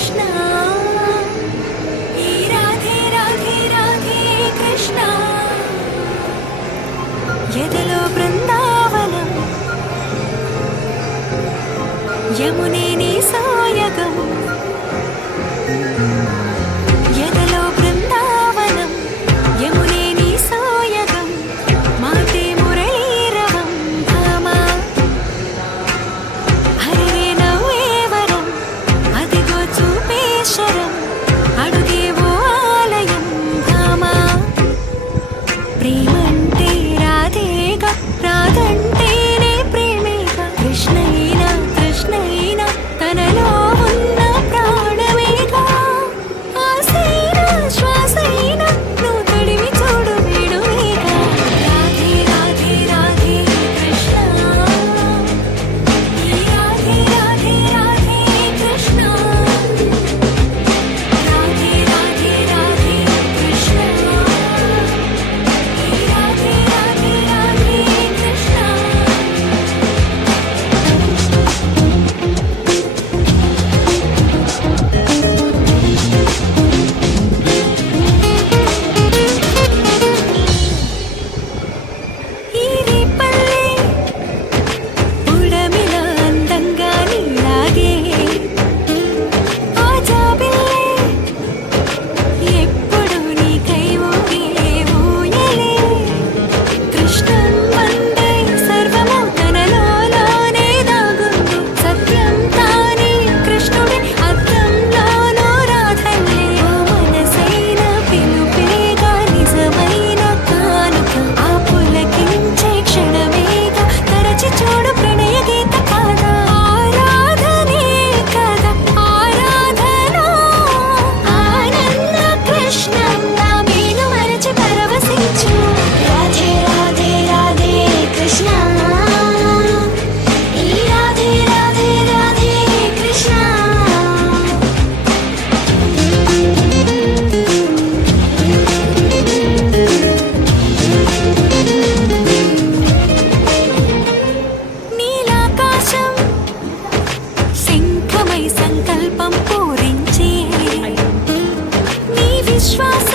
కృష్ణ ఈ రాధే రాధే రాధే కృష్ణ ఎదలో బృందావనం యమునే నీ సాయగం ఎదలో బృందావనం యమునే నీ సాయగం మాతే మురళీరవం భామా హరిరే నవ్వేవరం అదిగో చూపేశ్వరం అడుగేవో ఆలయం భామా ప్రేమంటే రాధేగా రాధంటేనే ప్రేమేగా కృష్ణైనా కృష్ణైనా తనలో ఉన్న ప్రాణమేగా ఆసైనా శ్వాసైనా నువ్వు తడిమి చూడు వేడువేగా రాధే రాధే రాధే కృష్ణ ఈ రాధే రాధే రాధే కృష్ణ రాధే రాధే రాధే కృష్ణ ఈ రాధే రాధే రాధే కృష్ణ ఈ రేపల్లె ఉడమిలా అందంగా నీలాగే ఆ జాబిల్లే ఎప్పుడు నీకై ఊగే ఊయలే కృష్ణం వందే సర్వము తనలోనే దాగుంది సత్యం తానే కృష్ణుడే అద్దంలోనూ రాధల్లే ఓ మనసైన పిలుపేగా నిజమైన కానుక ఆ పులకించే క్షణమేగా తరచి చూడు ప్రణయ గీత కాదా ఆరాధనే కదా ఆరాధన ఆనంద కృష్ణం నా మేలు మరచి పరవశించు రాధే రాధే రాధే కృష్ణ ఈ రాధే రాధే రాధే కృష్ణ నీలాకాశం శంఖమై సంకల్పం పూరించే నీ విశ్వాస